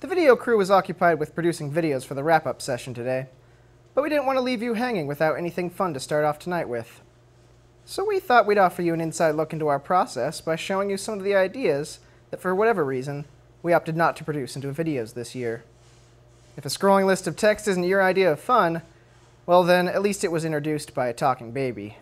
The video crew was occupied with producing videos for the wrap-up session today, but we didn't want to leave you hanging without anything fun to start off tonight with. So we thought we'd offer you an inside look into our process by showing you some of the ideas that, for whatever reason, we opted not to produce into videos this year. If a scrolling list of text isn't your idea of fun, well then, at least it was introduced by a talking baby.